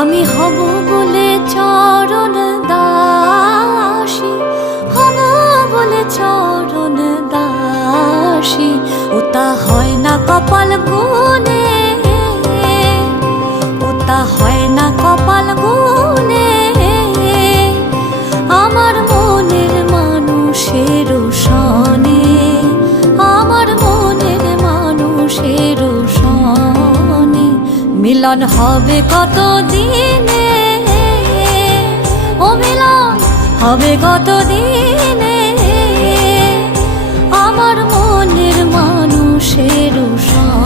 আমি হব বলে চরণ দাসী, হব বলে চরণ দাসী, ওটা হয় না কপাল গুনে, ওটা হয় না কপাল গুনে। আমার মনের মানুষের সনে, আমার মনের মানুষের সনে মিলন হবে কত দিনে, ও মিলন হবে কত দিনে। আমার মনের মানুষের সনে।